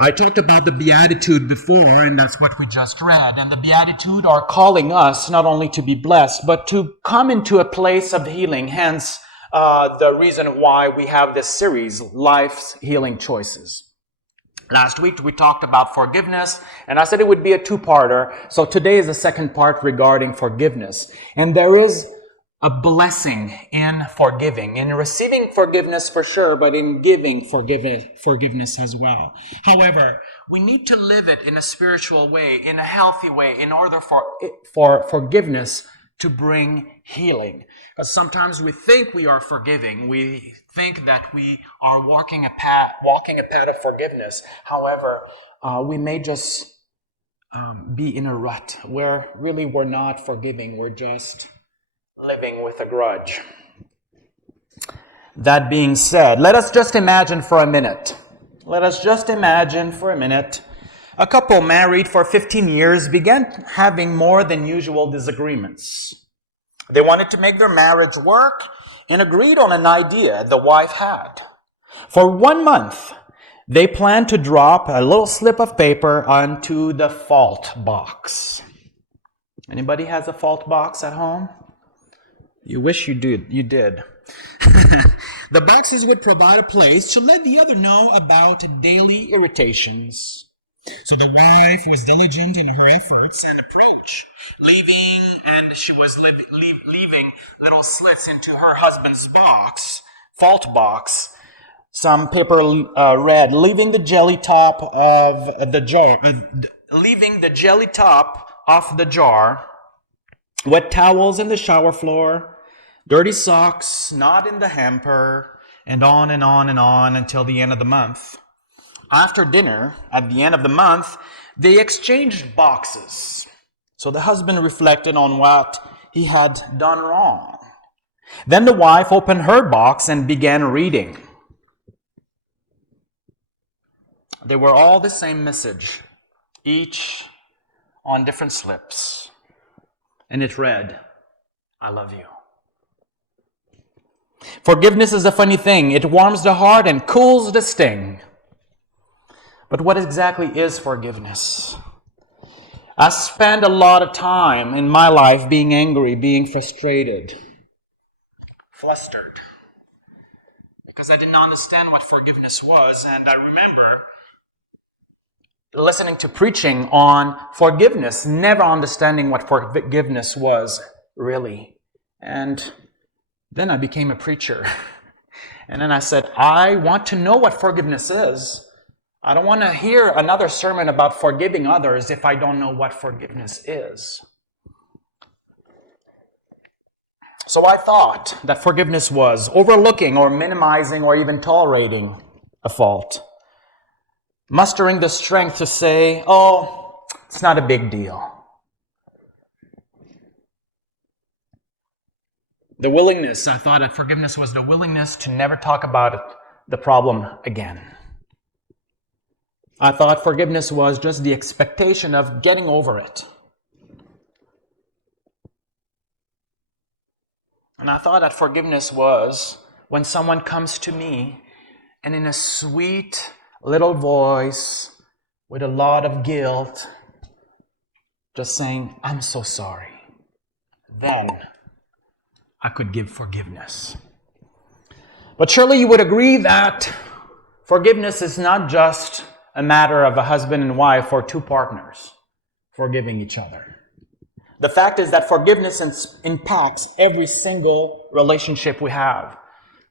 I talked about the Beatitude before, and that's what we just read. And the Beatitude are calling us not only to be blessed, but to come into a place of healing. Hence, the reason why we have this series, Life's Healing Choices. Last week, we talked about forgiveness, and I said it would be a two-parter. So today is the second part regarding forgiveness. And there is a blessing in forgiving, in receiving forgiveness for sure, but in giving forgiveness as well. However, we need to live it in a spiritual way, in a healthy way, in order for forgiveness to bring healing. Because sometimes we think we are forgiving. We think that we are walking a path of forgiveness. However, we may just be in a rut where really we're not forgiving. We're just living with a grudge. That being said, let us just imagine for a minute. A couple married for 15 years began having more than usual disagreements. They wanted to make their marriage work and agreed on an idea the wife had. For 1 month, they planned to drop a little slip of paper onto the fault box. Anybody has a fault box at home? You wish you did. The boxes would provide a place to let the other know about daily irritations. So the wife was diligent in her efforts and approach, she was leaving little slits into her husband's fault box. Some paper read, leaving the jelly top of the jar, wet towels in the shower floor, dirty socks not in the hamper, and on and on and on until the end of the month. After dinner, at the end of the month, they exchanged boxes. So the husband reflected on what he had done wrong. Then the wife opened her box and began reading. They were all the same message, each on different slips. And it read, I love you. Forgiveness is a funny thing. It warms the heart and cools the sting. But what exactly is forgiveness? I spent a lot of time in my life being angry, being frustrated, flustered, because I didn't understand what forgiveness was. And I remember listening to preaching on forgiveness, never understanding what forgiveness was really. And then I became a preacher. And then I said, I want to know what forgiveness is. I don't want to hear another sermon about forgiving others if I don't know what forgiveness is. So I thought that forgiveness was overlooking or minimizing or even tolerating a fault. Mustering the strength to say, oh, it's not a big deal. I thought that forgiveness was the willingness to never talk about the problem again. I thought forgiveness was just the expectation of getting over it. And I thought that forgiveness was when someone comes to me and in a sweet little voice with a lot of guilt, just saying, I'm so sorry. Then I could give forgiveness. But surely you would agree that forgiveness is not just a matter of a husband and wife or two partners forgiving each other. The fact is that forgiveness impacts every single relationship we have.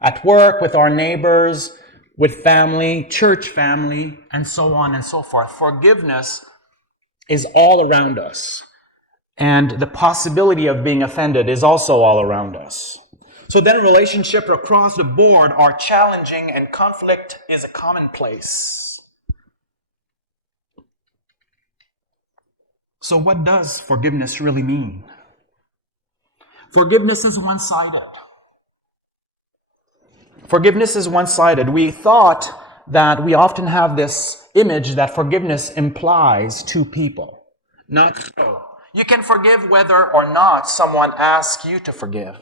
At work, with our neighbors, with family, church family, and so on and so forth. Forgiveness is all around us. And the possibility of being offended is also all around us. So then relationships across the board are challenging and conflict is a commonplace. So what does forgiveness really mean? Forgiveness is one-sided. Forgiveness is one-sided. We thought that we often have this image that forgiveness implies two people. Not so. You can forgive whether or not someone asks you to forgive.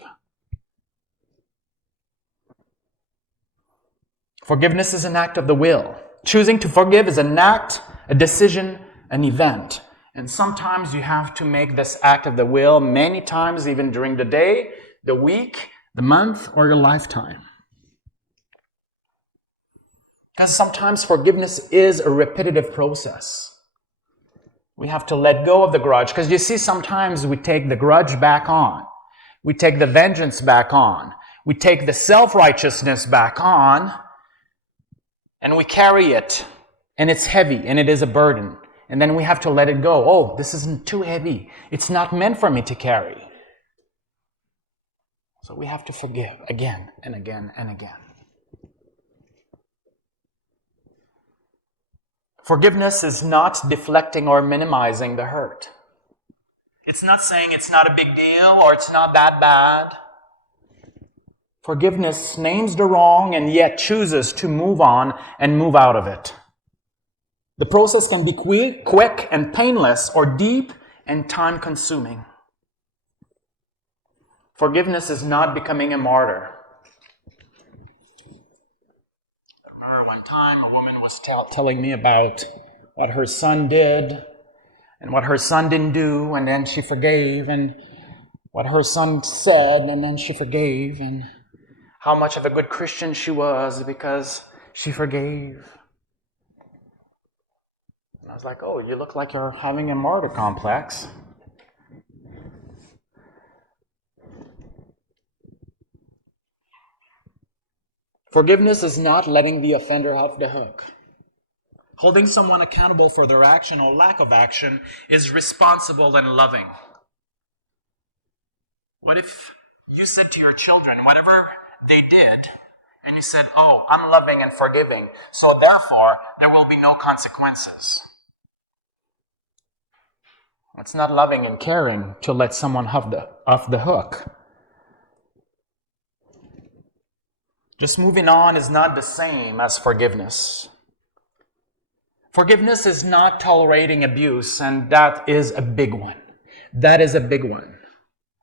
Forgiveness is an act of the will. Choosing to forgive is an act, a decision, an event. And sometimes you have to make this act of the will many times, even during the day, the week, the month, or your lifetime. Because sometimes forgiveness is a repetitive process. We have to let go of the grudge. Because you see, sometimes we take the grudge back on. We take the vengeance back on. We take the self-righteousness back on. And we carry it. And it's heavy. And it is a burden. And then we have to let it go. Oh, this isn't too heavy. It's not meant for me to carry. So we have to forgive again and again and again. Forgiveness is not deflecting or minimizing the hurt. It's not saying it's not a big deal or it's not that bad. Forgiveness names the wrong and yet chooses to move on and move out of it. The process can be quick and painless or deep and time-consuming. Forgiveness is not becoming a martyr. I remember one time a woman was telling me about what her son did and what her son didn't do, and then she forgave, and what her son said, and then she forgave, and how much of a good Christian she was because she forgave. And I was like, oh, you look like you're having a martyr complex. Forgiveness is not letting the offender off the hook. Holding someone accountable for their action or lack of action is responsible and loving. What if you said to your children, whatever they did, and you said, oh, I'm loving and forgiving, so therefore there will be no consequences? It's not loving and caring to let someone off the hook. Just moving on is not the same as forgiveness. Forgiveness is not tolerating abuse, and that is a big one. That is a big one.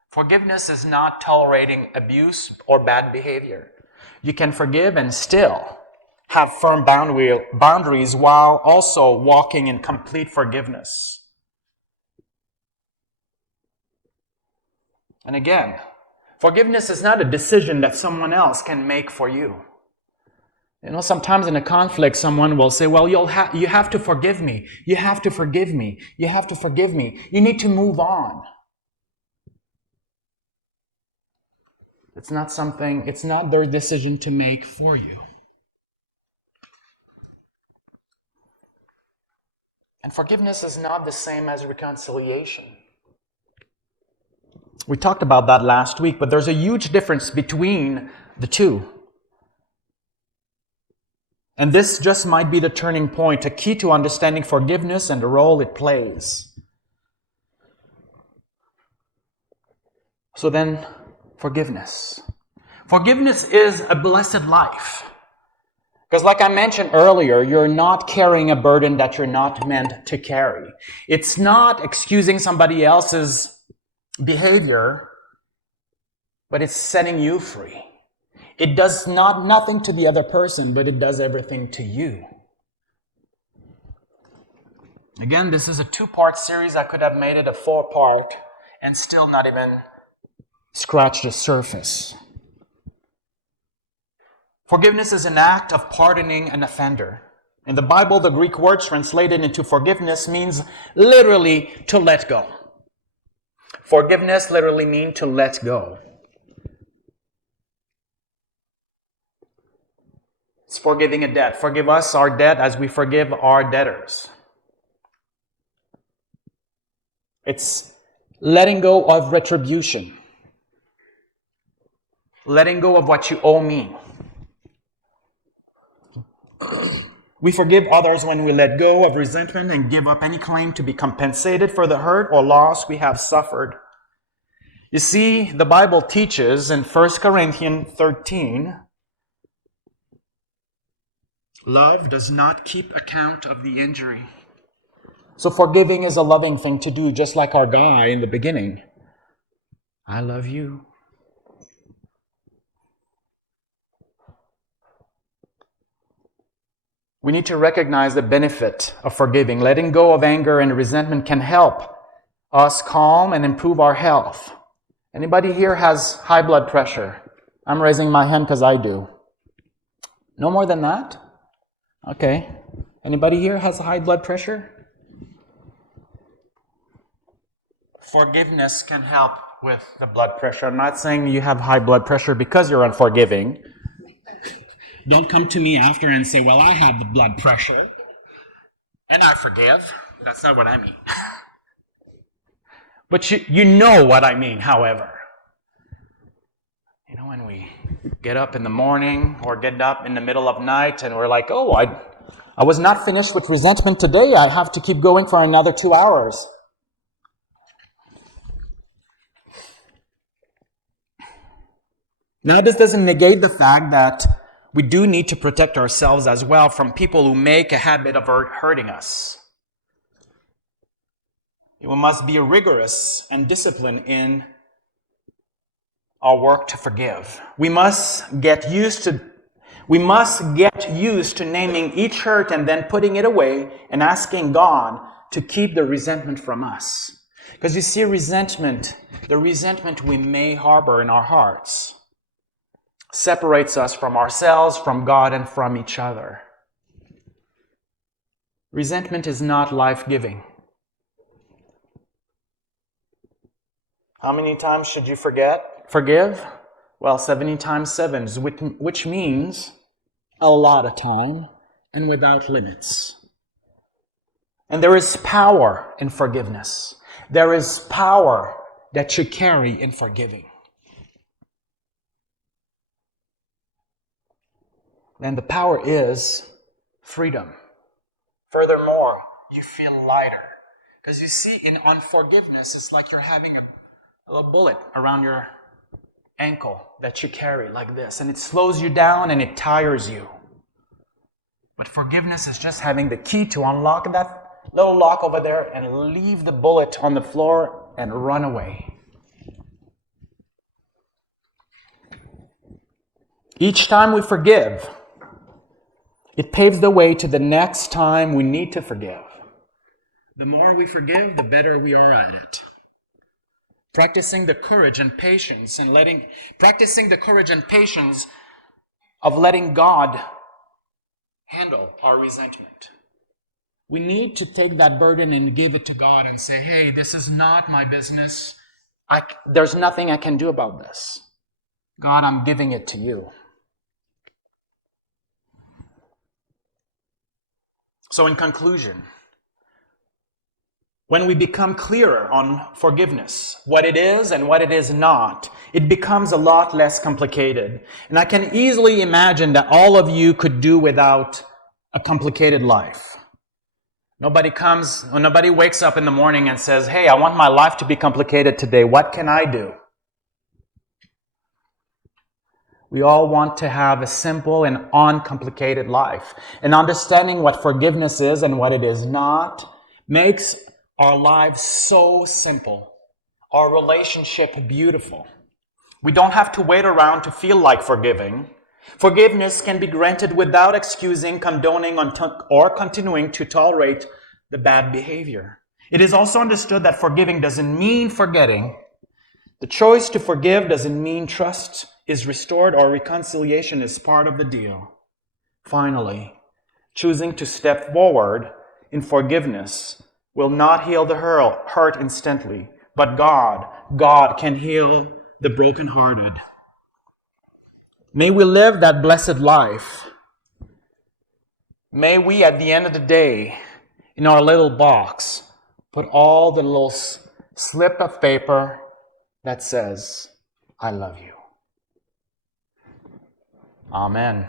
Forgiveness is not tolerating abuse or bad behavior. You can forgive and still have firm boundaries while also walking in complete forgiveness. And again, forgiveness is not a decision that someone else can make for you. You know, sometimes in a conflict, someone will say, well, you have to forgive me. You have to forgive me. You have to forgive me. You need to move on. It's not their decision to make for you. And forgiveness is not the same as reconciliation. We talked about that last week, but there's a huge difference between the two. And this just might be the turning point, a key to understanding forgiveness and the role it plays. So then, forgiveness. Forgiveness is a blessed life. Because like I mentioned earlier, you're not carrying a burden that you're not meant to carry. It's not excusing somebody else's behavior, but it's setting you free. It does nothing to the other person, but it does everything to you. Again, this is a 2-part series. I could have made it a 4-part and still not even scratch the surface. Forgiveness is an act of pardoning an offender. In the Bible, the Greek word translated into forgiveness means literally to let go. Forgiveness literally means to let go. It's forgiving a debt. Forgive us our debt as we forgive our debtors. It's letting go of retribution. Letting go of what you owe me. We forgive others when we let go of resentment and give up any claim to be compensated for the hurt or loss we have suffered. You see, the Bible teaches in 1 Corinthians 13, love does not keep account of the injury. So forgiving is a loving thing to do, just like our guy in the beginning. I love you. We need to recognize the benefit of forgiving. Letting go of anger and resentment can help us calm and improve our health. Anybody here has high blood pressure? I'm raising my hand because I do. No more than that? Okay. Anybody here has high blood pressure? Forgiveness can help with the blood pressure. I'm not saying you have high blood pressure because you're unforgiving. Don't come to me after and say, well, I had the blood pressure and I forgive. That's not what I mean. But you know what I mean, however. You know, when we get up in the morning or get up in the middle of night and we're like, oh, I was not finished with resentment today. I have to keep going for another 2 hours. Now, this doesn't negate the fact that we do need to protect ourselves as well from people who make a habit of hurting us. We must be rigorous and disciplined in our work to forgive. We must get used to naming each hurt and then putting it away and asking God to keep the resentment from us. Because you see, the resentment we may harbor in our hearts, separates us from ourselves, from God, and from each other. Resentment is not life-giving. How many times should you forgive? Well, 70 times 7, which means a lot of time and without limits. And there is power in forgiveness. There is power that you carry in forgiving. And the power is freedom. Furthermore, you feel lighter. Because you see, in unforgiveness, it's like you're having a little bullet around your ankle that you carry like this. And it slows you down and it tires you. But forgiveness is just having the key to unlock that little lock over there and leave the bullet on the floor and run away. Each time we forgive, it paves the way to the next time we need to forgive. The more we forgive, the better we are at it. Practicing the courage and patience of letting God handle our resentment. We need to take that burden and give it to God and say, hey, this is not my business. There's nothing I can do about this. God, I'm giving it to you. So in conclusion, when we become clearer on forgiveness, what it is and what it is not, it becomes a lot less complicated. And I can easily imagine that all of you could do without a complicated life. Nobody wakes up in the morning and says, hey, I want my life to be complicated today. What can I do? We all want to have a simple and uncomplicated life. And understanding what forgiveness is and what it is not makes our lives so simple, our relationship beautiful. We don't have to wait around to feel like forgiving. Forgiveness can be granted without excusing, condoning, or continuing to tolerate the bad behavior. It is also understood that forgiving doesn't mean forgetting. The choice to forgive doesn't mean trust is restored or reconciliation is part of the deal. Finally, choosing to step forward in forgiveness will not heal the hurt instantly, but God can heal the brokenhearted. May we live that blessed life. May we, at the end of the day, in our little box, put all the little slip of paper that says, I love you. Amen.